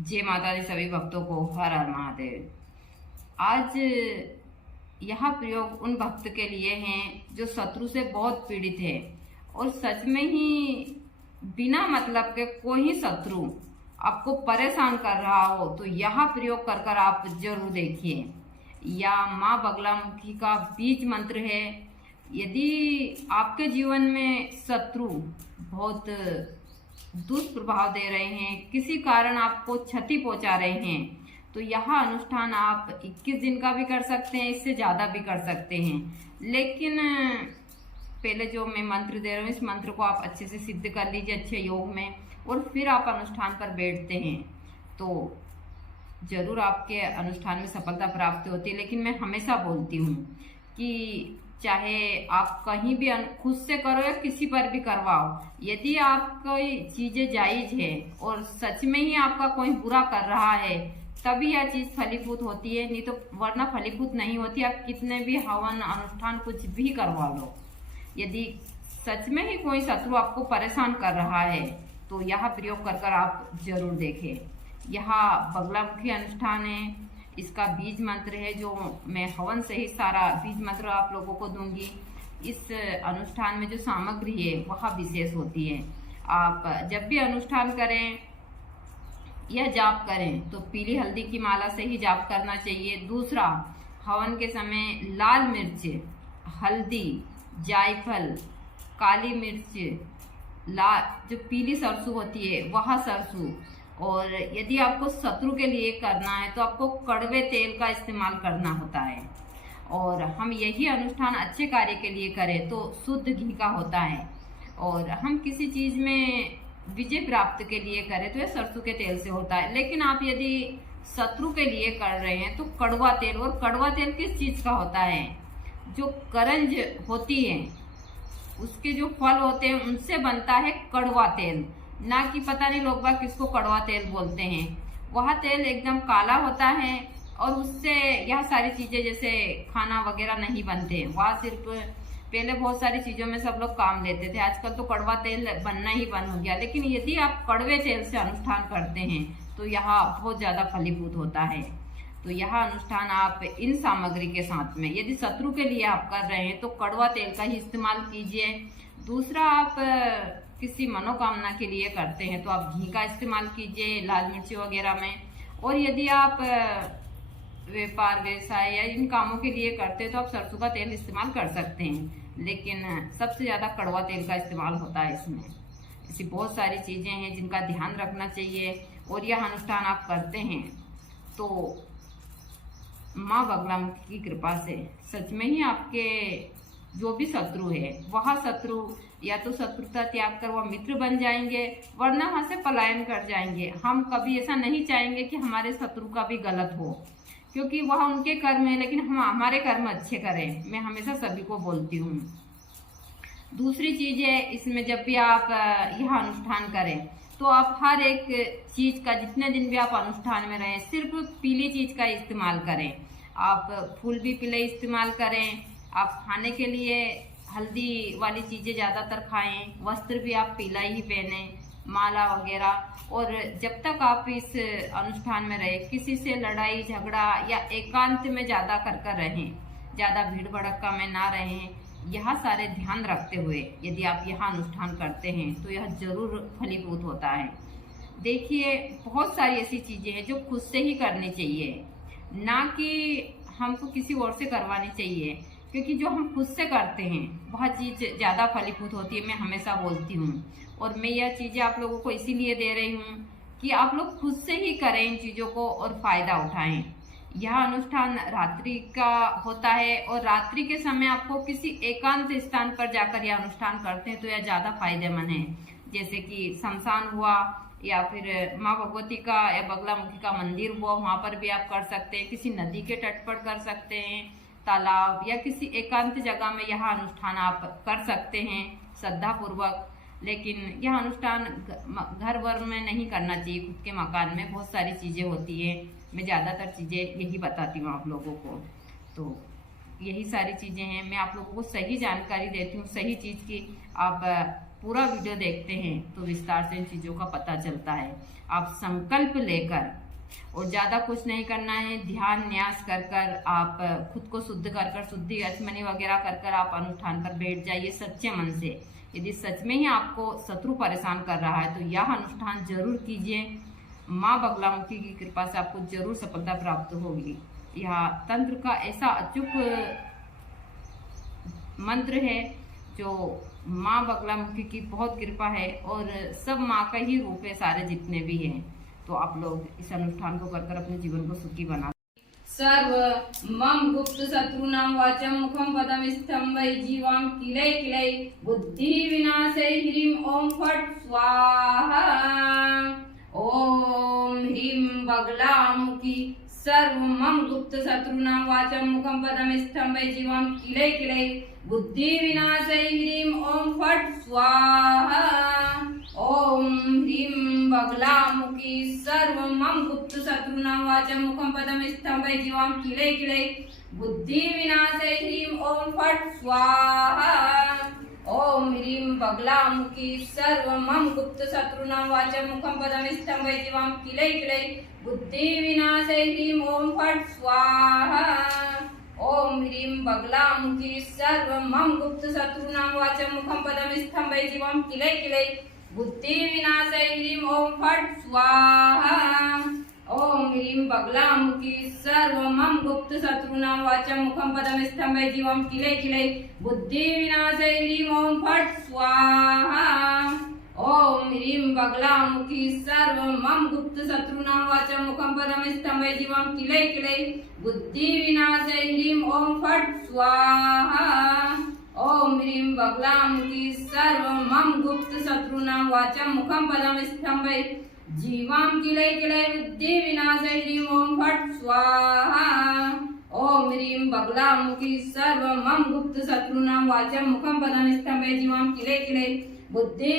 जय माता दी सभी भक्तों को। हर हर महादेव। आज यह प्रयोग उन भक्त के लिए हैं जो शत्रु से बहुत पीड़ित है और सच में ही बिना मतलब के कोई शत्रु आपको परेशान कर रहा हो तो यह प्रयोग कर कर आप जरूर देखिए। या माँ बगलामुखी का बीज मंत्र है। यदि आपके जीवन में शत्रु बहुत दुष्प्रभाव दे रहे हैं, किसी कारण आपको क्षति पहुंचा रहे हैं, तो यह अनुष्ठान आप 21 दिन का भी कर सकते हैं, इससे ज़्यादा भी कर सकते हैं। लेकिन पहले जो मैं मंत्र दे रहा हूँ, इस मंत्र को आप अच्छे से सिद्ध कर लीजिए अच्छे योग में, और फिर आप अनुष्ठान पर बैठते हैं तो जरूर आपके अनुष्ठान में सफलता प्राप्त होती है। लेकिन मैं हमेशा बोलती हूँ कि चाहे आप कहीं भी खुद से करो या किसी पर भी करवाओ, यदि आपकी चीजें जायज है और सच में ही आपका कोई बुरा कर रहा है तभी यह चीज फलीभूत होती है, नहीं तो वरना फलीभूत नहीं होती। आप कितने भी हवन अनुष्ठान कुछ भी करवा लो, यदि सच में ही कोई शत्रु आपको परेशान कर रहा है तो यह प्रयोग कर कर आप जरूर देखें। यह बगलामुखी अनुष्ठान है, इसका बीज मंत्र है जो मैं हवन से ही सारा बीज मंत्र आप लोगों को दूंगी। इस अनुष्ठान में जो सामग्री है वह विशेष होती है। आप जब भी अनुष्ठान करें या जाप करें तो पीली हल्दी की माला से ही जाप करना चाहिए। दूसरा, हवन के समय लाल मिर्च, हल्दी, जायफल, काली मिर्च, जो पीली सरसों होती है वह सरसों, और यदि आपको शत्रु के लिए करना है तो आपको कड़वे तेल का इस्तेमाल करना होता है। और हम यही अनुष्ठान अच्छे कार्य के लिए करें तो शुद्ध घी का होता है। और हम किसी चीज में विजय प्राप्त के लिए करें तो यह सरसों के तेल से होता है। लेकिन आप यदि शत्रु के लिए कर रहे हैं तो कड़वा तेल, और कड़वा तेल किस चीज का होता है? जो करंज होती है उसके जो फल होते हैं उनसे बनता है कड़वा तेल। ना कि पता नहीं लोग बाग किसको कड़वा तेल बोलते हैं। वह तेल एकदम काला होता है और उससे यह सारी चीजें जैसे खाना वगैरह नहीं बनते। वह सिर्फ पहले बहुत सारी चीजों में सब लोग काम लेते थे, आजकल तो कड़वा तेल बनना ही बंद हो गया। लेकिन यदि आप कड़वे तेल से अनुष्ठान करते हैं तो यह बहुत ज्यादा फलीभूत होता है। तो यह अनुष्ठान आप इन सामग्री के साथ में, यदि शत्रु के लिए आप कर रहे हैं तो कड़वा तेल का ही इस्तेमाल कीजिए। दूसरा, आप किसी मनोकामना के लिए करते हैं तो आप घी का इस्तेमाल कीजिए लाल मिर्ची वगैरह में। और यदि आप व्यापार व्यवसाय या इन कामों के लिए करते हैं तो आप सरसों का तेल इस्तेमाल कर सकते हैं, लेकिन सबसे ज़्यादा कड़वा तेल का इस्तेमाल होता है इसमें। ऐसी बहुत सारी चीज़ें हैं जिनका ध्यान रखना चाहिए। और यह अनुष्ठान आप करते हैं तो माँ बगलामुखी की कृपा से सच में ही आपके जो भी शत्रु है वह शत्रु या तो शत्रुता त्याग कर वह मित्र बन जाएंगे, वरना वहां से पलायन कर जाएंगे। हम कभी ऐसा नहीं चाहेंगे कि हमारे शत्रु का भी गलत हो, क्योंकि वह उनके कर्म है, लेकिन हम हमारे कर्म अच्छे करें, मैं हमेशा सभी को बोलती हूँ। दूसरी चीज है, इसमें जब भी आप यह अनुष्ठान करें तो आप हर एक चीज का, जितने दिन भी आप अनुष्ठान में रहें, सिर्फ पीली चीज का इस्तेमाल करें। आप फूल भी पीले इस्तेमाल करें, आप खाने के लिए हल्दी वाली चीजें ज्यादातर खाएं, वस्त्र भी आप पीला ही पहने, माला वगैरह। और जब तक आप इस अनुष्ठान में रहे, किसी से लड़ाई झगड़ा या एकांत में ज्यादा कर रहें, ज्यादा भीड़ भड़क्का में ना रहें। यह सारे ध्यान रखते हुए यदि आप यह अनुष्ठान करते हैं तो यह जरूर फलीभूत होता है। देखिए, बहुत सारी ऐसी चीजें हैं जो खुद से ही करनी चाहिए, ना कि हमको किसी और से करवानी चाहिए, क्योंकि जो हम खुद से करते हैं वह चीज ज्यादा फलीभूत होती है। मैं हमेशा बोलती हूँ, और मैं यह चीजें आप लोगों को इसीलिए दे रही हूँ कि आप लोग खुद से ही करें इन चीजों को और फायदा उठाएं। यह अनुष्ठान रात्रि का होता है और रात्रि के समय आपको किसी एकांत स्थान पर जाकर यह अनुष्ठान करते हैं तो यह ज्यादा फायदेमंद है। जैसे कि शमशान हुआ, या फिर माँ भगवती का या बगलामुखी का मंदिर हुआ, वहां पर भी आप कर सकते हैं। किसी नदी के तट पर कर सकते हैं, तालाब या किसी एकांत जगह में यह अनुष्ठान आप कर सकते हैं श्रद्धा पूर्वक। लेकिन यह अनुष्ठान घर वर में नहीं करना चाहिए, खुद के मकान में बहुत सारी चीजें होती है। मैं ज्यादातर चीजें यही बताती हूँ आप लोगों को। तो यही सारी चीजें हैं, मैं आप लोगों को सही जानकारी देती हूँ, सही चीज की आप पूरा वीडियो देखते हैं तो विस्तार से इन चीज़ों का पता चलता है। आप संकल्प लेकर, और ज़्यादा कुछ नहीं करना है, ध्यान न्यास कर कर आप खुद को शुद्ध कर कर, शुद्धि आचमनी वगैरह कर कर आप अनुष्ठान पर बैठ जाइए सच्चे मन से। यदि सच में ही आपको शत्रु परेशान कर रहा है तो यह अनुष्ठान जरूर कीजिए। माँ बगलामुखी की कृपा से आपको जरूर सफलता प्राप्त होगी। यह तंत्र का ऐसा अचूक मंत्र है जो माँ बगलामुखी की बहुत कृपा है, और सब माँ का ही रूप है सारे जितने भी हैं। तो आप लोग इस अनुष्ठान को कर अपने जीवन को सुखी बना। सर्व मम गुप्त शत्रुनां वाचम मुखम पदम स्थम वै जीवाम किलै किलै बुद्धि विनाशे ह्रीं ओम फट स्वाहा। ओम ह्रीं बगलामुखी सर्व मम गुप्त शत्रुनां वाचम मुखम पदम स्थम वै जीवाम किलै किलै बुद्धि विनाशे ह्रीं ओम फट स्वाहा। ओम ह्रीं बगलामुखी सर्व मम गुप्त शत्रुनां वाचम मुखम पदम स्थम वै जीवाम किलै किलै बुद्धि विनाशे ह्रीं ओम फट स्वाहा। ओम ह्रीं बगलामुखी सर्व मम गुप्त शत्रुनां वाचम मुखम पदम स्थम वै जीवाम किलै किलै बुद्धि विनाशे ह्रीं ओम फट स्वाहा। ओम ह्रीं बगलामुखी सर्व मम गुप्त शत्रुनां वाचम मुखम पदम स्थम वै जीवाम किलै किलै बुद्धि विनाशे ह्रीं ओम फट स्वाहा। ओम ह्रीं बगलामुखी सर्व मम गुप्त शत्रुनां वाचम मुखम पदम स्थम वै जीवाम किलै किलै बुद्धि विनाशे ह्रीं ओम फट स्वाहा। ओम ह्रीं बगलामुखी सर्व मम गुप्त शत्रुनां वाचम मुखम पदम स्थम वै जीवाम किलै किलै बुद्धि विनाशे ह्रीं ओम फट स्वाहा। ओम ह्रीं बगलामुखी सर्व मम गुप्त शत्रुनां वाचम मुखम पदम स्थम वै जीवाम किलै किलै बुद्धि विनाशे ह्रीं ओम फट स्वाहा। ओम ह्रीं बगलामुखी सर्व मम गुप्त शत्रुनां वाचम मुखम पदम स्थम वै जीवाम किलै किलै बुद्धि